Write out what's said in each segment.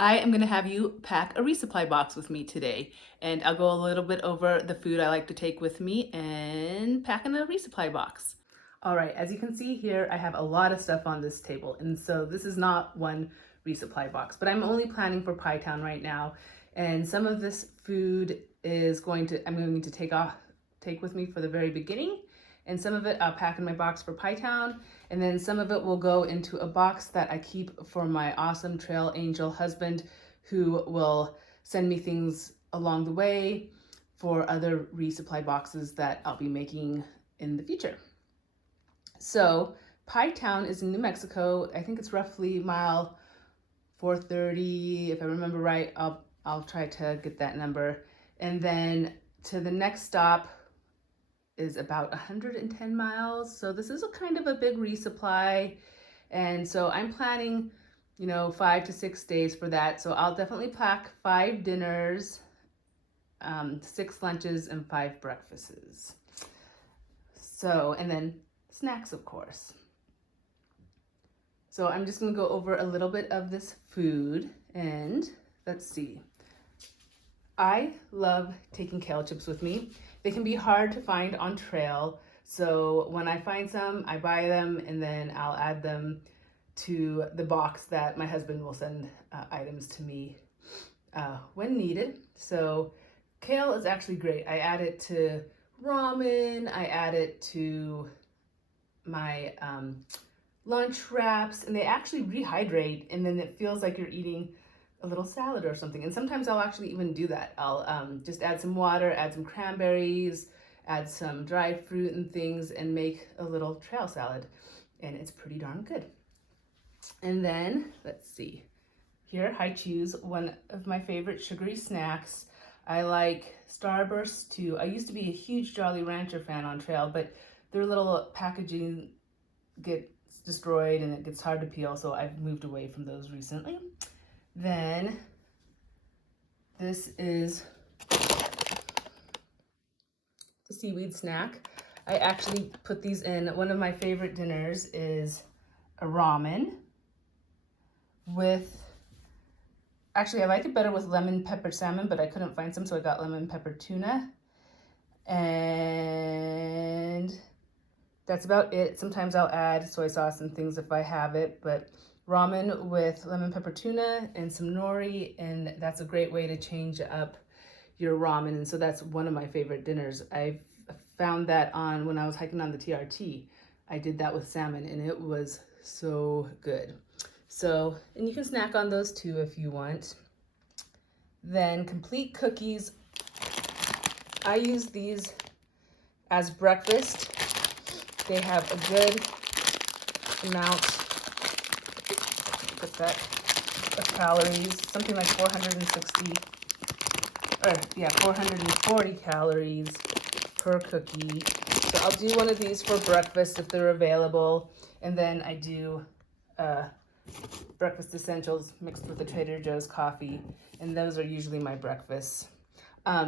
I am going to have you pack a resupply box with me today, and I'll go a little bit over the food I like to take with me and pack in a resupply box. All right, as you can see here, I have a lot of stuff on this table, and so this is not one resupply box, but I'm only planning for Pie Town right now, and some of this food I'm going to take with me for the very beginning, and some of it I'll pack in my box for Pie Town, and then some of it will go into a box that I keep for my awesome trail angel husband, who will send me things along the way for other resupply boxes that I'll be making in the future. So Pie Town is in New Mexico. I think it's roughly mile 430. If I remember right, I'll try to get that number. And then to the next stop is about 110 miles. So this is a kind of a big resupply. And so I'm planning, 5 to 6 days for that. So I'll definitely pack 5 dinners, 6 lunches, and 5 breakfasts. So, and then snacks, of course. So I'm just gonna go over a little bit of this food, and let's see. I love taking kale chips with me. They can be hard to find on trail, so when I find some, I buy them and then I'll add them to the box that my husband will send items to me when needed. So kale is actually great. I add it to ramen, I add it to my lunch wraps, and they actually rehydrate, and then it feels like you're eating a little salad or something. And sometimes I'll actually even do that. I'll just add some water, add some cranberries, add some dried fruit and things, and make a little trail salad, and it's pretty darn good. And then, let's see, here I choose one of my favorite sugary snacks. I like Starburst too. I used to be a huge Jolly Rancher fan on trail, but their little packaging gets destroyed and it gets hard to peel, so I've moved away from those recently. Then this is the seaweed snack. I actually put these in. One of my favorite dinners is a ramen with, actually I like it better with lemon pepper salmon, but I couldn't find some, so I got lemon pepper tuna. And that's about it. Sometimes I'll add soy sauce and things if I have it, but ramen with lemon pepper tuna and some nori, and that's a great way to change up your ramen. And so that's one of my favorite dinners. I found that on when I was hiking on the TRT. I did that with salmon and it was so good. So, and you can snack on those too if you want. Then complete cookies. I use these as breakfast. They have a good amount of calories, something like 440 calories per cookie. So I'll do one of these for breakfast if they're available. And then I do breakfast essentials mixed with the Trader Joe's coffee. And those are usually my breakfasts.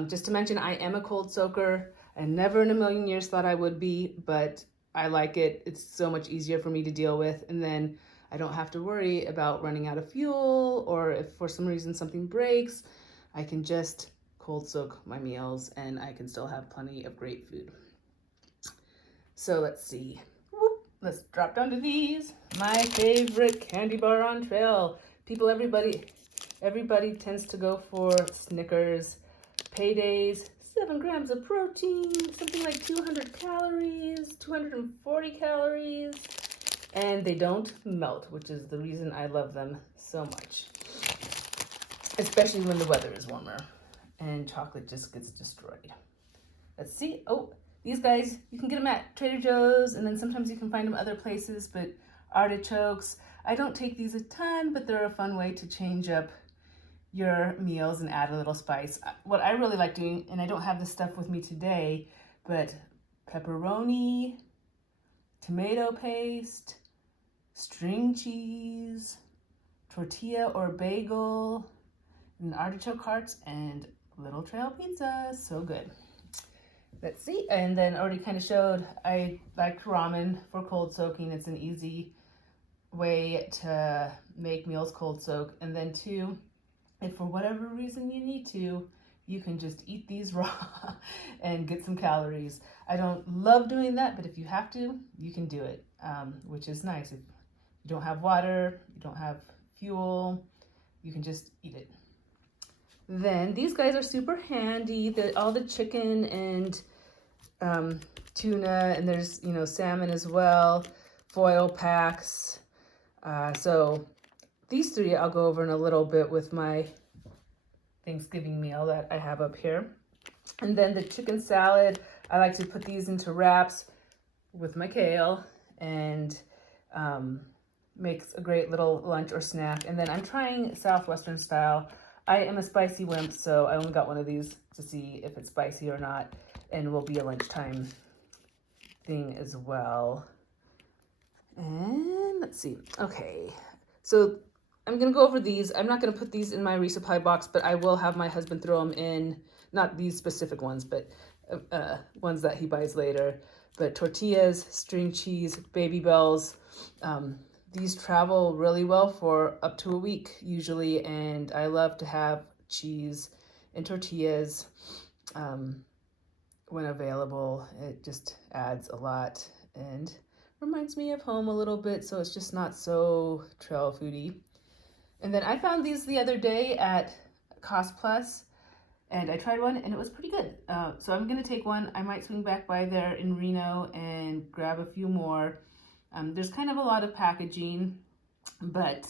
Just to mention, I am a cold soaker. I never in a million years thought I would be, but I like it. It's so much easier for me to deal with. And then I don't have to worry about running out of fuel, or if for some reason something breaks, I can just cold soak my meals and I can still have plenty of great food. So let's see. Let's drop down to these. My favorite candy bar on trail. Everybody tends to go for Snickers. Paydays, 7 grams of protein, something like 200 calories, 240 calories, and they don't melt, which is the reason I love them so much, especially when the weather is warmer and chocolate just gets destroyed. Let's see. Oh, these guys, you can get them at Trader Joe's, and then sometimes you can find them other places, but artichokes. I don't take these a ton, but they're a fun way to change up your meals and add a little spice. What I really like doing, and I don't have this stuff with me today, but pepperoni, tomato paste, string cheese, tortilla or bagel, and artichoke hearts, and little trail pizza. So good. Let's see. And then I already kind of showed I like ramen for cold soaking. It's an easy way to make meals cold soak. And then two, if for whatever reason you need to, you can just eat these raw and get some calories. I don't love doing that, but if you have to, you can do it, which is nice. If you don't have water, you don't have fuel, you can just eat it. Then these guys are super handy. All the chicken and tuna, and there's, you know, salmon as well, foil packs. So these three I'll go over in a little bit with my Thanksgiving meal that I have up here. And then the chicken salad, I like to put these into wraps with my kale, and makes a great little lunch or snack. And then I'm trying Southwestern style. I am a spicy wimp, so I only got one of these to see if it's spicy or not, and will be a lunchtime thing as well. And let's see. Okay, so I'm gonna go over these. I'm not gonna put these in my resupply box, but I will have my husband throw them in, not these specific ones, but ones that he buys later. But tortillas, string cheese, Baby Bells, these travel really well for up to a week usually, and I love to have cheese and tortillas when available. It just adds a lot and reminds me of home a little bit, so it's just not so trail foodie. And then I found these the other day at Cost Plus, and I tried one and it was pretty good. So I'm gonna take one. I might swing back by there in Reno and grab a few more. There's kind of a lot of packaging, but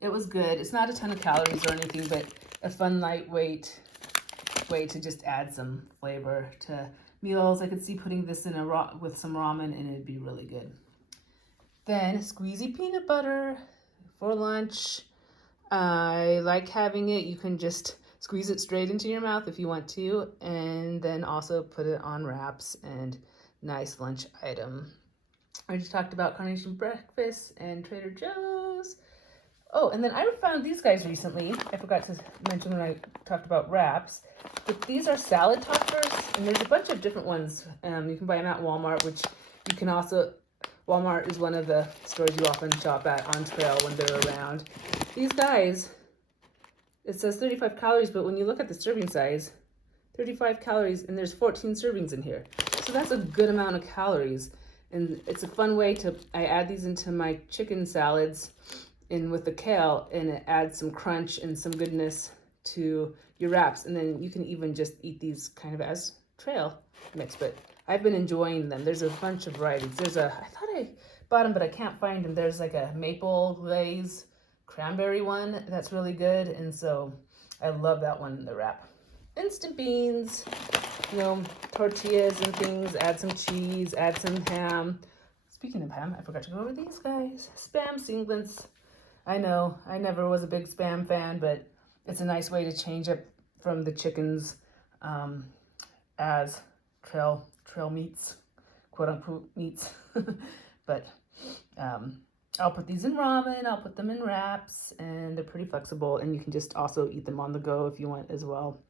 it was good. It's not a ton of calories or anything, but a fun, lightweight way to just add some flavor to meals. I could see putting this in with some ramen, and it'd be really good. Then squeezy peanut butter for lunch. I like having it. You can just squeeze it straight into your mouth if you want to, and then also put it on wraps, and nice lunch item. I just talked about Carnation Breakfast and Trader Joe's. Oh, and then I found these guys recently. I forgot to mention when I talked about wraps, but these are salad toppers, and there's a bunch of different ones. You can buy them at Walmart, which you can also, Walmart is one of the stores you often shop at on trail when they're around. These guys, it says 35 calories, but when you look at the serving size, 35 calories, and there's 14 servings in here. So that's a good amount of calories. And it's a fun way to, I add these into my chicken salads and with the kale, and it adds some crunch and some goodness to your wraps. And then you can even just eat these kind of as trail mix, but I've been enjoying them. There's a bunch of varieties. I thought I bought them, but I can't find them. There's like a maple glaze cranberry one that's really good, and so I love that one in the wrap. Instant beans, you know, tortillas and things, add some cheese, add some ham. Speaking of ham, I forgot to go over these guys. Spam singlets. I know, I never was a big Spam fan, but it's a nice way to change up from the chickens as trail meats, quote unquote meats. But I'll put these in ramen, I'll put them in wraps, and they're pretty flexible, and you can just also eat them on the go if you want as well.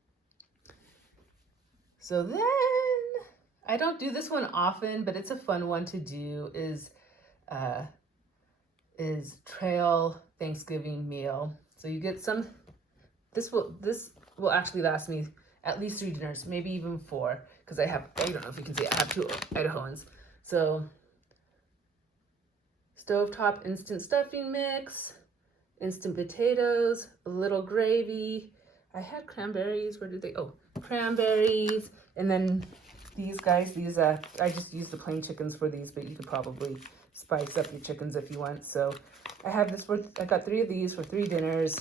So then, I don't do this one often, but it's a fun one to do, is trail Thanksgiving meal. So you get some, this will actually last me at least 3 dinners, maybe even 4, because I don't know if you can see, I have 2 Idahoans. So stovetop instant stuffing mix, instant potatoes, a little gravy. I had cranberries, where did they, oh, cranberries. And then these guys, I just use the plain chickens for these, but you could probably spice up your chickens if you want. So I have this I got 3 of these for 3 dinners.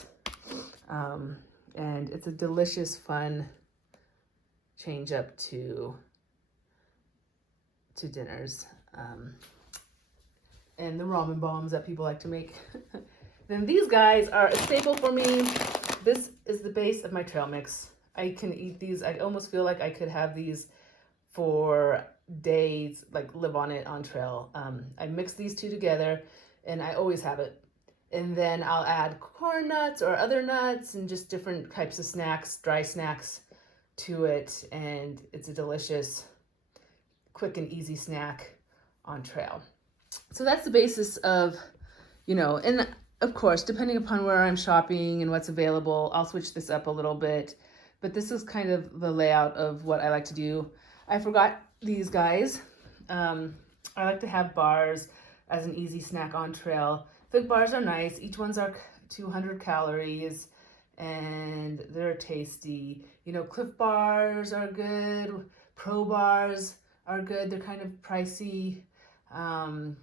And it's a delicious, fun change up to dinners. And the ramen bombs that people like to make. Then these guys are a staple for me. This is the base of my trail mix. I can eat these. I almost feel like I could have these for days, like live on it on trail. I mix these 2 together, and I always have it. And then I'll add corn nuts or other nuts and just different types of snacks, dry snacks to it. And it's a delicious, quick and easy snack on trail. So that's the basis of, you know, and of course, depending upon where I'm shopping and what's available, I'll switch this up a little bit. But this is kind of the layout of what I like to do. I forgot these guys. I like to have bars as an easy snack on trail. The bars are nice. Each one's are 200 calories and they're tasty. You know, Cliff bars are good. Pro bars are good. They're kind of pricey. And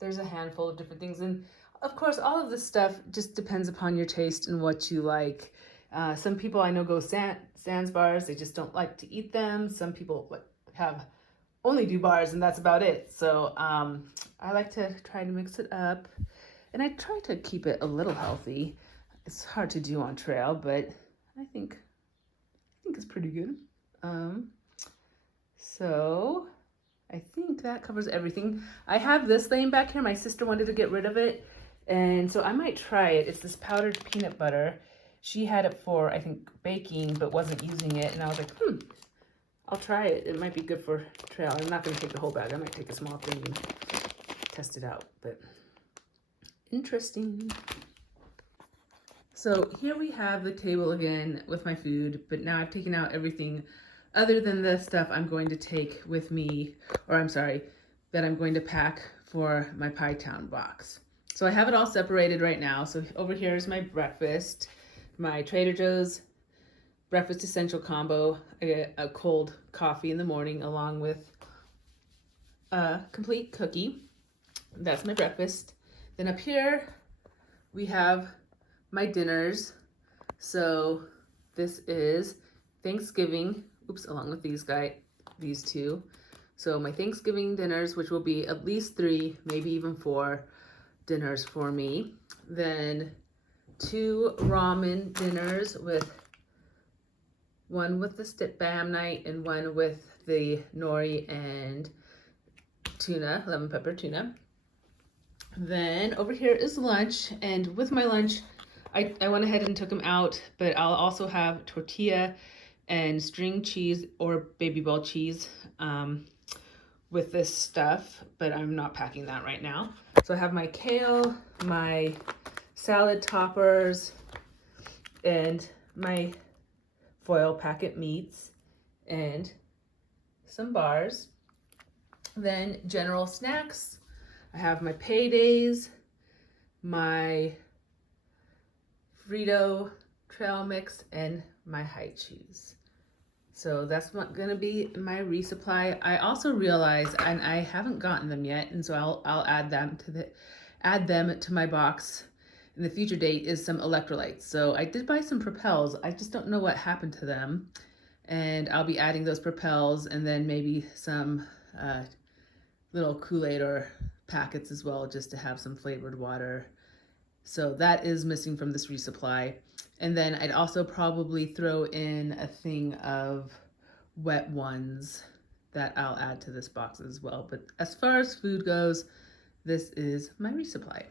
there's a handful of different things. And of course, all of this stuff just depends upon your taste and what you like. Some people I know go sans bars. They just don't like to eat them. Some people have only do bars and that's about it. So I like to try to mix it up. And I try to keep it a little healthy. It's hard to do on trail, but I think it's pretty good. So I think that covers everything. I have this laying back here. My sister wanted to get rid of it, and so I might try it. It's this powdered peanut butter. She had it for, I think, baking, but wasn't using it, and I was like, I'll try it. It might be good for trail. I'm not going to take the whole bag. I might take a small thing and test it out, but interesting. So here we have the table again with my food, but now I've taken out everything other than the stuff I'm going to take with me, or I'm sorry, that I'm going to pack for my Pie Town box. So I have it all separated right now. So over here is my breakfast, my Trader Joe's breakfast essential combo. I get a cold coffee in the morning along with a complete cookie. That's my breakfast. Then up here we have my dinners. So this is Thanksgiving, along with these two. So my Thanksgiving dinners, which will be at least 3, maybe even 4 dinners for me. Then 2 ramen dinners, with one with the stick bam night and one with the nori and tuna, lemon pepper tuna. Then over here is lunch, and with my lunch, I went ahead and took them out, but I'll also have tortilla and string cheese or baby bell cheese with this stuff, but I'm not packing that right now. So I have my kale, my salad toppers, and my foil packet meats, and some bars. Then general snacks. I have my paydays, my Frito trail mix, and my high cheese. So that's gonna be my resupply. I also realized, and I haven't gotten them yet, and so I'll add them to my box in the future date, is some electrolytes. So I did buy some Propels. I just don't know what happened to them, and I'll be adding those Propels, and then maybe some little Kool-Aid or packets as well, just to have some flavored water. So that is missing from this resupply. And then I'd also probably throw in a thing of wet ones that I'll add to this box as well. But as far as food goes, this is my resupply.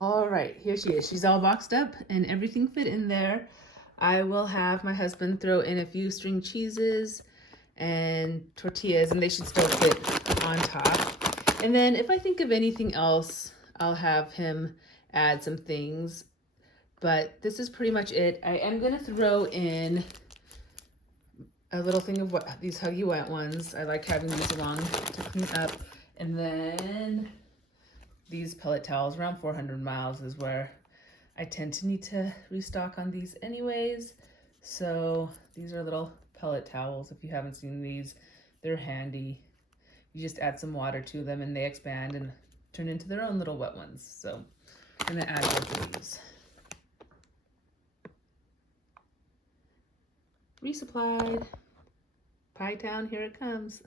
All right, here she is. She's all boxed up and everything fit in there. I will have my husband throw in a few string cheeses and tortillas, and they should still fit on top. And then if I think of anything else, I'll have him add some things. But this is pretty much it. I am gonna throw in a little thing of these Huggy Wet ones. I like having these along to clean up. And then these pellet towels. Around 400 miles is where I tend to need to restock on these anyways. So these are little pellet towels. If you haven't seen these, they're handy. You just add some water to them and they expand and turn into their own little wet ones. So I'm gonna add both of these. Resupplied. Pie Town, here it comes.